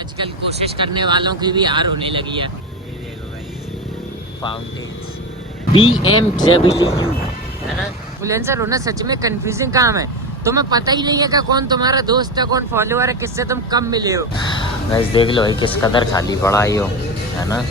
आजकल कोशिश करने वालों की भी हार होने लगी है। ये देखो भाई फाउंटेन्स BMW है ना। इन्फ्लुएंसर होना सच में कंफ्यूजिंग काम है। तुम्हें पता ही नहीं है कि कौन तुम्हारा दोस्त है, कौन फॉलोअर है, किससे तुम कम मिले हो। बस देख लो भाई किस कदर खाली पड़ा है ना।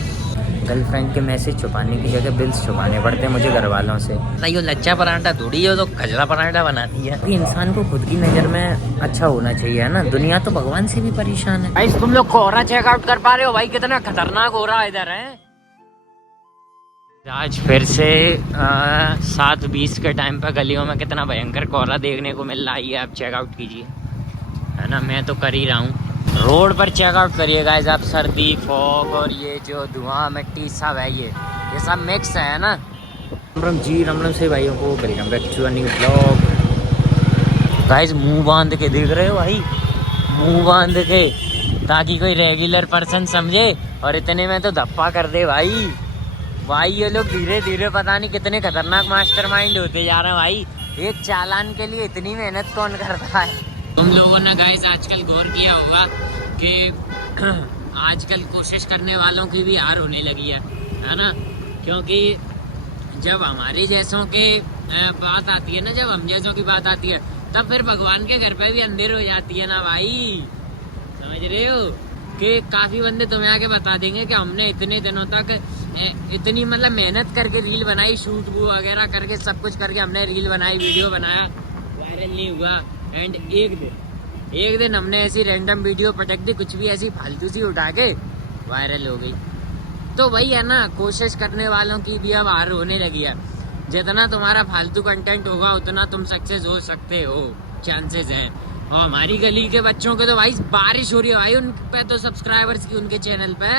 गर्लफ्रेंड के मैसेज छुपाने की जगह बिल्स छुपाने पड़ते हैं मुझे घर वालों से। ये लच्छा पराठा थोड़ी है, तो खजरा पराठा बनाती है। इंसान को खुद की नज़र में अच्छा होना चाहिए है ना। दुनिया तो भगवान से भी परेशान है। भाई तुम लोग कोहरा चेकआउट कर पा रहे हो? भाई कितना खतरनाक हो रहा है इधर है। आज फिर से 7:20 के टाइम पर गलियों में कितना भयंकर कोहरा देखने को मिल रहा है। आप चेकआउट कीजिए है ना। मैं तो कर ही रहा हूँ। रोड पर चेकआउट करिए गाइस आप। सर्दी, फॉग और ये जो धुआं मिट्टी सब है, ये सब मिक्स है ना। राम राम से भाइयों को welcome back to a new blog. Guys मुंह बांध के देख रहे हो भाई, मुंह बांध के, ताकि कोई रेगुलर पर्सन समझे और इतने में तो धप्पा कर दे भाई। ये लोग धीरे धीरे पता नहीं कितने खतरनाक मास्टरमाइंड होते जा रहे हैं भाई। एक चालान के लिए इतनी मेहनत कौन करता है। तुम लोगों ने गाइस आजकल गौर किया होगा कि आजकल कोशिश करने वालों की भी हार होने लगी है ना। क्योंकि जब हमारे जैसों की बात आती है ना, जब हम जैसों की बात आती है, तब फिर भगवान के घर पे भी अंधेर हो जाती है ना भाई। समझ रहे हो कि काफ़ी बंदे तुम्हें आके बता देंगे कि हमने इतने दिनों तक इतनी मतलब मेहनत करके रील बनाई, शूट वगैरह करके सब कुछ करके हमने रील बनाई, वीडियो बनाया, वायरल नहीं हुआ। एंड एक दिन हमने ऐसी रैंडम वीडियो पटक दी, कुछ भी ऐसी फालतू सी उठा के वायरल हो गई। तो वही है ना, कोशिश करने वालों की भी अब हार होने लगी है। जितना तुम्हारा फालतू कंटेंट होगा उतना तुम सक्सेस हो सकते हो, चांसेस हैं। और हमारी गली के बच्चों के तो भाई बारिश हो रही है भाई उन पे तो सब्सक्राइबर्स की, उनके चैनल पे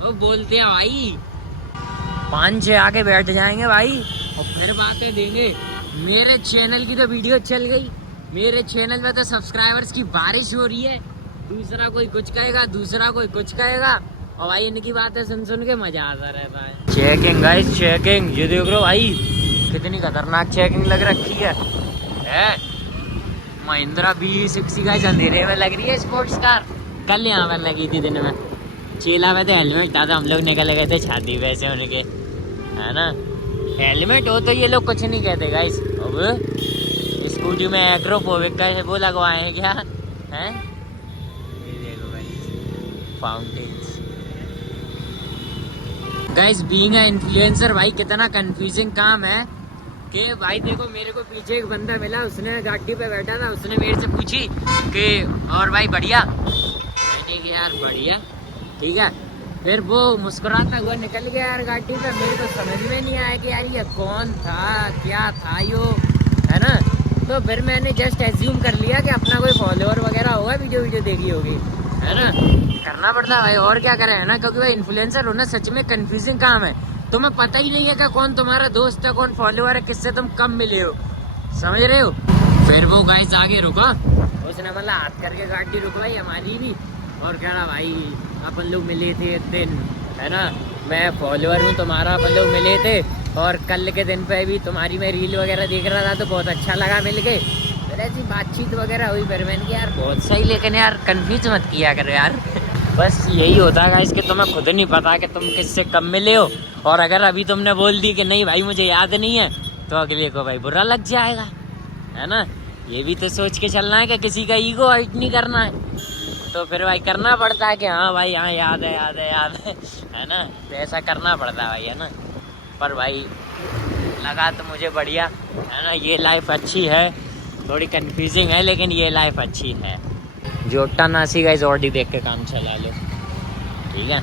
वो बोलते हैं भाई 5-6 आके बैठ जाएंगे भाई और फिर बातें देंगे। मेरे चैनल की तो वीडियो चल गई, मेरे चैनल में तो सब्सक्राइबर्स की बारिश हो रही है। दूसरा कोई कुछ कहेगा, दूसरा कोई कुछ कहेगा, और भाई इनकी बातें सुन सुन के मजा आता रहता है। चेकिंग गाइस चेकिंग, ये देख लो भाई कितनी खतरनाक चेकिंग लग रखी है। महिंद्रा B60 गाइस अंधेरे में लग रही है स्पोर्ट्स कार। कल यहाँ पर लगी थी दिन में। चेला में तो हेलमेट था, तो हम लोग निकल गए थे छाती वैसे उनके, है ना। हेलमेट हो तो ये लोग कुछ नहीं कहते गाइस। अब स्कूटी में एग्रोफोबिक का वो लगवाए हैं क्या हैं। ये देखो guys fountains. Guys being a influencer भाई कितना कंफ्यूजिंग काम है कि भाई देखो मेरे को पीछे एक बंदा मिला, उसने गाड़ी पे बैठा था, उसने मेरे से पूछी कि और भाई बढ़िया। मैंने कि यार बढ़िया ठीक है। फिर वो मुस्कुराता हुआ निकल गया यार गाड़ी पे। मेरे को समझ में नहीं आया कि यार ये कौन था, क्या था यो, है ना। तो फिर मैंने जस्ट एज्यूम कर लिया कि अपना कोई फॉलोअर वगैरह होगा, वीडियो देखी होगी, है ना। करना पड़ता है भाई, और क्या करें, है ना। क्योंकि भाई इन्फ्लुएंसर होना सच में कंफ्यूजिंग काम है। तुम्हें पता ही नहीं है कि कौन तुम्हारा दोस्त है, कौन फॉलोअर है, किससे तुम कम मिले हो। समझ रहे हो। फिर वो गाइस आगे रुका, उसने मतलब हाथ करके गाड़ी रुकवाई हमारी भी, और कह रहा भाई अपन लोग मिले थे एक दिन, है ना, मैं फॉलोअर हूँ तुम्हारा, अपन लोग मिले थे और कल के दिन पे भी तुम्हारी मैं रील वगैरह देख रहा था तो बहुत अच्छा लगा मिल के। फिर ऐसी बातचीत वगैरह हुई। फिर मैंने कहा यार बहुत सही, लेकिन यार कन्फ्यूज मत किया करो यार। बस यही होता है इसके, तुम्हें खुद नहीं पता कि तुम किससे कम मिले हो। और अगर अभी तुमने बोल दी कि नहीं भाई मुझे याद नहीं है, तो अगले को भाई बुरा लग जाएगा, है ना। ये भी तो सोच के चलना है कि किसी का ईगो हाइट नहीं करना है। तो फिर भाई करना पड़ता है कि हाँ भाई हाँ याद है ना। तो ऐसा करना पड़ता है भाई, है ना। पर भाई लगा तो मुझे बढ़िया, है ना। ये लाइफ अच्छी है, थोड़ी कंफ्यूजिंग है लेकिन ये लाइफ अच्छी है। जोटा नासी गाइस ऑडी देख के काम चला लो, ठीक है।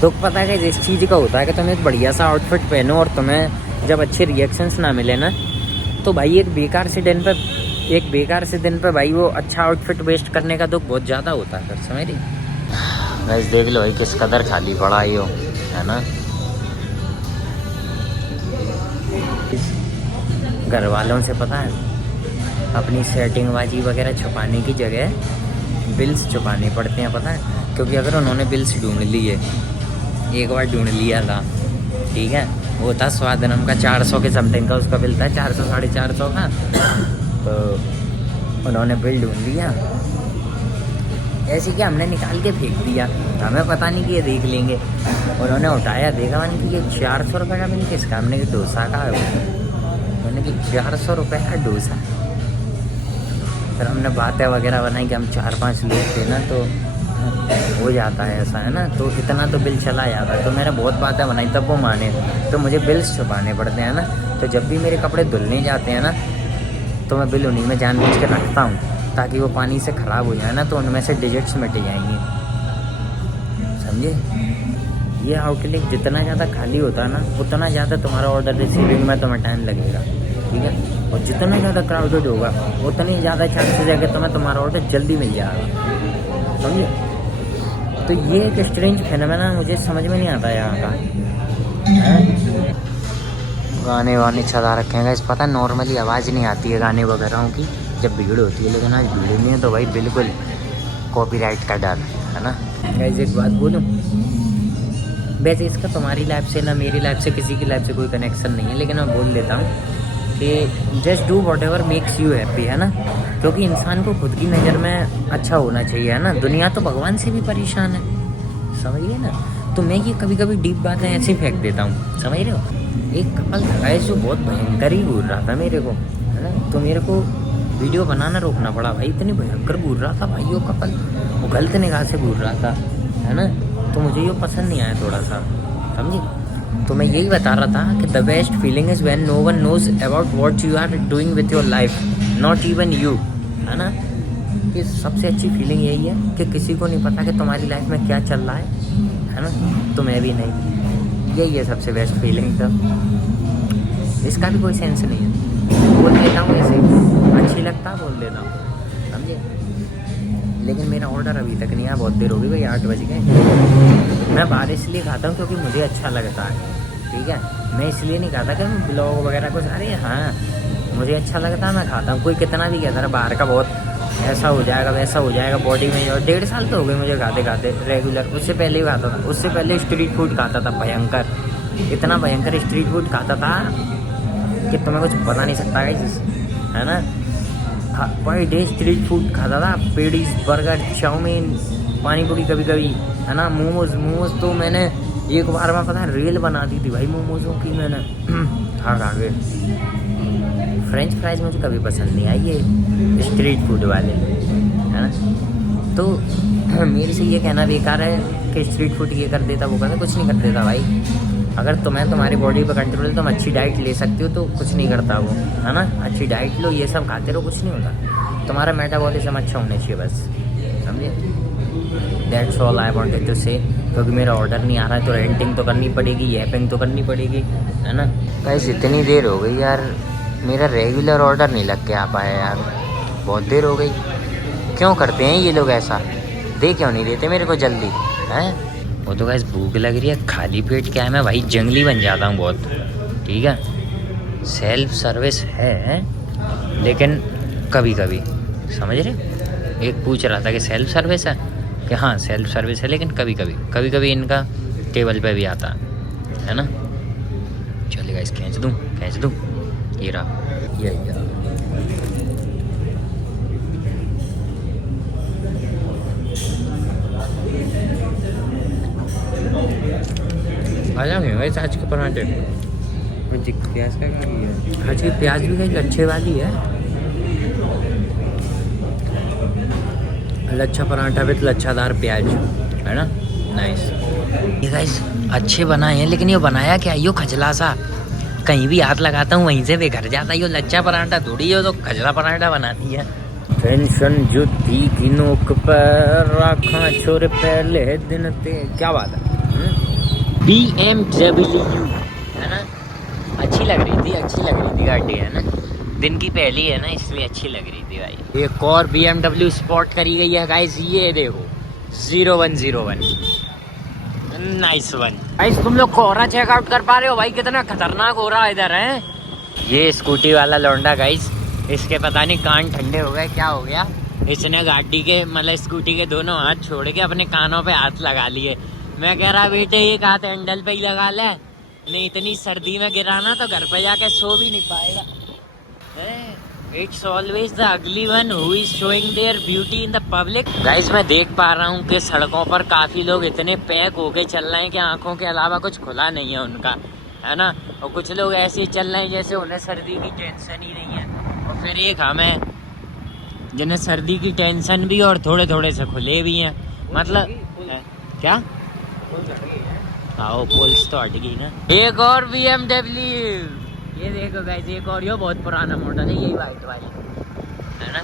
दुख पता है कि इस चीज़ का होता है कि तुम एक बढ़िया सा आउटफिट पहनो और तुम्हें जब अच्छे रिएक्शंस ना मिले ना, तो भाई एक बेकार से दिन पे भाई वो अच्छा आउटफिट वेस्ट करने का दुख बहुत ज़्यादा होता है। फिर समझ रही गाइस, देख लो भाई किस कदर खाली पड़ा है ना। घर वालों से पता है अपनी सेटिंगबाजी वगैरह छुपाने की जगह बिल्स छुपाने पड़ते हैं, पता है। क्योंकि अगर उन्होंने बिल्स ढूंढ लिए, एक बार ढूंढ लिया था, ठीक है, वो था स्वादनम का 400 के समथिंग का उसका बिल था, 400-450 का। तो उन्होंने बिल ढूंढ लिया, ऐसे क्या हमने निकाल के फेंक दिया, हमें पता नहीं कि ये देख लेंगे। उन्होंने उठाया, देखा मैंने कि ये 400 रुपये का मैंने किसका, हमने कि डोसा का है वो। मैंने कि 400 रुपये का डोसा। फिर हमने बातें वगैरह बनाई कि हम 4-5 लोग थे ना तो हो जाता है ऐसा, है ना, तो इतना तो बिल चला जाता है। तो मैंने बहुत बातें बनाई तब वो माने। तो मुझे बिल्स छुपाने पड़ते हैं ना, तो जब भी मेरे कपड़े धुलने जाते हैं ना तो मैं बिल उन्हीं में जानबूझ के रखता हूँ, ताकि वो पानी से ख़राब हो जाए ना तो उनमें से डिजिट्स मिट जाएंगे, समझे। ये आउटलेट जितना ज़्यादा खाली होता है ना उतना ज़्यादा तुम्हारा ऑर्डर रिसीविंग में तुम्हें टाइम लगेगा, ठीक है। और जितना ज़्यादा क्राउडेड होगा उतनी ज़्यादा चांसेस है कि तुम्हारा ऑर्डर जल्दी मिल जाएगा, समझे। तो ये एक स्ट्रेंज फेनोमेना मुझे समझ में नहीं आता यहाँ का। गाने वाने चला रखे हैं गाइस, पता नॉर्मली आवाज़ नहीं आती है गाने वगैरह की जब भीड़ होती है, लेकिन आज भीड़ नहीं है तो भाई बिल्कुल कॉपीराइट का डर है ना। गाइस एक बात बोलूं, वैसे इसका तुम्हारी लाइफ से ना मेरी लाइफ से किसी की लाइफ से कोई कनेक्शन नहीं है, लेकिन मैं बोल देता हूँ कि just do what ever makes you happy, है ना। क्योंकि इंसान को खुद की नज़र में अच्छा होना चाहिए, है ना। दुनिया तो भगवान से भी परेशान है, समझिए ना। तो मैं ये कभी कभी डीप बातें ऐसे फेंक देता हूँ, समझ रहे हो। एक कपल था गाइस जो बहुत भयंकर ही घूर रहा था मेरे को, है ना। तो मेरे को वीडियो बनाना रोकना पड़ा भाई, इतनी भयंकर घूर रहा था भाई वो कपल, वो गलत निगाह से घूर रहा था, है ना। तो मुझे ये पसंद नहीं आया थोड़ा सा, समझे। तो मैं यही बता रहा था कि the best feeling is when no one knows about what you are doing with your life, not even you, है ना। कि सबसे अच्छी फीलिंग यही है कि किसी को नहीं पता कि तुम्हारी लाइफ में क्या चल रहा है ना, तुम्हें भी नहीं। यही है सबसे बेस्ट फीलिंग। तो इसका भी कोई सेंस नहीं है, बोल देता हूँ ऐसे, अच्छी लगता बोल देता हूँ, समझे। लेकिन मेरा ऑर्डर अभी तक नहीं आया, बहुत देर होगी भाई, 8 बज गए। मैं बाहर इसलिए खाता हूँ क्योंकि मुझे अच्छा लगता है, ठीक है। मैं इसलिए नहीं खाता कि मैं ब्लॉग वगैरह कुछ, अरे हाँ मुझे अच्छा लगता है मैं खाता हूँ। कोई कितना भी कहता है बाहर का बहुत ऐसा हो जाएगा वैसा हो जाएगा बॉडी में। और 1.5 साल तो हो गए मुझे खाते खाते रेगुलर। उससे पहले ही खाता था, उससे पहले स्ट्रीट फूड खाता था भयंकर, इतना भयंकर स्ट्रीट फूड खाता था कि तुम्हें कुछ बता नहीं सकता गाइस, है ना। पर डे स्ट्रीट फूड खाता था, पेड़ीज, बर्गर, चाउमीन, पानी पूरी, कभी कभी, है ना। मोमोज तो मैंने एक बार में पता है रील बना दी थी भाई मोमोज़ों की मैंने खा के। फ्रेंच फ्राइज मुझे कभी पसंद नहीं आई ये स्ट्रीट फूड वाले, है ना। तो मेरे से ये कहना बेकार है कि स्ट्रीट फूड ये कर देता वो कर देता, कुछ नहीं कर देता भाई। अगर तुम्हें तुम्हारी बॉडी पर कंट्रोल है, तुम अच्छी डाइट ले सकते हो तो कुछ नहीं करता वो, है ना। अच्छी डाइट लो, ये सब खाते रहो, कुछ नहीं होता। तुम्हारा मेटाबॉलिज्म अच्छा होना चाहिए बस, समझे। That's all I wanted to say. क्योंकि मेरा ऑर्डर नहीं आ रहा है तो रेंटिंग तो करनी पड़ेगी, यैपिंग तो करनी पड़ेगी, है ना। गाइस इतनी देर हो गई यार, मेरा रेगुलर ऑर्डर नहीं लग के आ पाया यार, बहुत देर हो गई। क्यों करते हैं ये लोग ऐसा, दे क्यों नहीं देते मेरे को जल्दी, हैं। वो तो गाइस भूख लग रही है, खाली पेट क्या है, मैं भाई जंगली बन जाता हूँ बहुत, ठीक है। सेल्फ सर्विस है लेकिन कभी कभी, समझ रहे। एक पूछ रहा था कि सेल्फ सर्विस है, कि हाँ सेल्फ सर्विस है, लेकिन कभी कभी इनका टेबल पे भी आता है ना। चलिए गाइस खींच दूँ, ये रहा, ये आ जाएंगे भाई आज के पराठे। प्याज का है आज की, प्याज भी कहीं लच्छे वाली है, लच्छा पराठा विद लच्छादार प्याज, है ना। नाइस। ये गाइस अच्छे बनाए हैं, लेकिन ये बनाया क्या, यो खजला सा, कहीं भी हाथ लगाता हूँ वहीं से बेघर जाता है। यो लच्छा पराठा थोड़ी है, तो खजला पराठा बनाती है। टेंशन जुती की नोक पर रखा छोरे पहले दिन ते, क्या बात है। BMW है ना, अच्छी लग रही थी गाड़ी, है ना। दिन की पहली है ना इसलिए अच्छी लग रही थी भाई। एक और BMW स्पॉट करी गई है गाइस, ये देखो 0101, नाइस वन। गाइस तुम लोग कोहरा चेकआउट कर पा रहे हो भाई, कितना खतरनाक हो रहा है इधर, है। ये स्कूटी वाला लौंडा गाइस, इसके पता नहीं कान ठंडे हो गए क्या हो गया, इसने गाड़ी के मतलब स्कूटी के दोनों हाथ छोड़ के अपने कानों पे हाथ लगा लिए। मैं कह रहा बेटे एक हाथ हैंडल पे ही लगा ले, नहीं इतनी सर्दी में गिराना तो घर पे जाके सो भी नहीं पाएगा। It's always the ugly one who is showing there beauty in the public. Guys मैं देख पा रहा हूँ कि सड़कों पर काफी लोग इतने पैक होके चल रहे हैं कि आंखों के अलावा कुछ खुला नहीं है उनका, है ना। और कुछ लोग ऐसे ही चल रहे हैं जैसे उन्हें सर्दी की टेंशन ही नहीं है। और फिर एक हमें जिन्हें सर्दी की टेंशन भी और थोड़े थोड़े से खुले भी हैं, मतलब क्या। आओ पुल्स तो हट गई ना। एक और BMW, ये देखो गाइस, एक और, ये बहुत पुराना मॉडल है, यही वाइट वाली, है ना।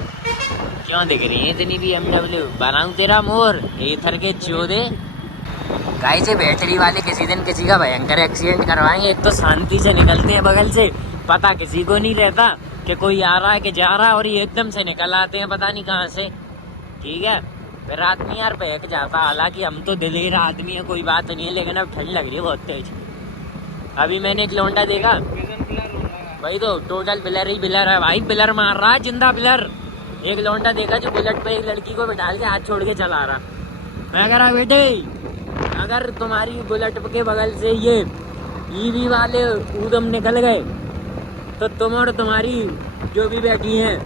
क्यों दिख रही है इतनी BMW, बनाऊं तेरा मोर ये थर के चोदे। गाइस ये बैटरी वाले किसी दिन किसी का भयंकर एक्सीडेंट करवाएंगे। एक तो शांति से निकलते हैं बगल से, पता किसी को नहीं रहता कि कोई आ रहा है कि जा रहा है, और ये एकदम से निकल आते हैं पता नहीं कहाँ से, ठीक है। फिर आदमी यार बहक जाता। हालांकि हम तो दिलेर आदमी है, कोई बात नहीं है, लेकिन अब ठंड लग रही है बहुत तेज। अभी मैंने एक लौंडा देखा भाई, तो टोटल बिलर ही बिलर है भाई, बिलर मार रहा है, जिंदा बिलर। एक लौंडा देखा जो बुलेट पे एक लड़की को बिठा के हाथ छोड़ के चला रहा। मैं कह रहा बेटे, अगर तुम्हारी बुलेट के बगल से ये ईवी वाले ऊधम निकल गए तो तुम और तुम्हारी जो भी बैठी हैं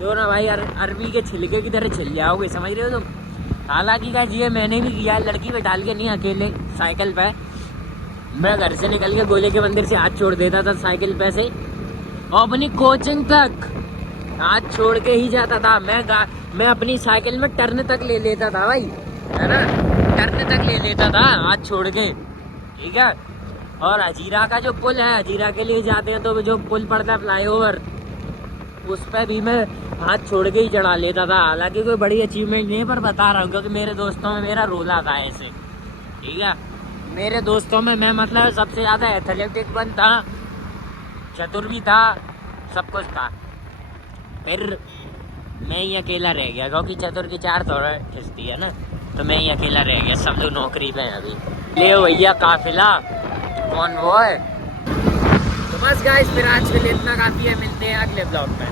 जो ना भाई अरबी के छिलके की तरह छिल जाओगे, समझ रहे हो तुम। हालांकि का ये मैंने भी किया, लड़की पे डाल के नहीं, अकेले साइकिल पे मैं घर से निकल के गोले के मंदिर से हाथ छोड़ देता था साइकिल पे से, और अपनी कोचिंग तक हाथ छोड़ के ही जाता था। मैं अपनी साइकिल में टर्न तक ले लेता था भाई, है ना, टर्न तक ले लेता था हाथ छोड़ के, ठीक है। और हजीरा का जो पुल है, हजीरा के लिए जाते हैं तो जो पुल पड़ता है फ्लाईओवर, उस पर भी मैं हाथ छोड़ के ही चढ़ा लेता था। हालांकि कोई बड़ी अचीवमेंट नहीं है, पर बता रहा हूँ क्योंकि मेरे दोस्तों में मेरा रोला था ऐसे, ठीक है। मेरे दोस्तों में मैं मतलब सबसे ज़्यादा एथलेटिक बन था, चतुर भी था, सब कुछ था। फिर मैं ही अकेला रह गया, क्योंकि चतुर की चार थोड़ा खिंचती है ना, तो मैं ही अकेला रह गया, सब लोग नौकरी पे हैं अभी। ले भैया काफिला, कौन वो है। तो बस गाइस फिर आज के लिए इतना काफ़ी है, मिलते हैं अगले ब्लॉग में।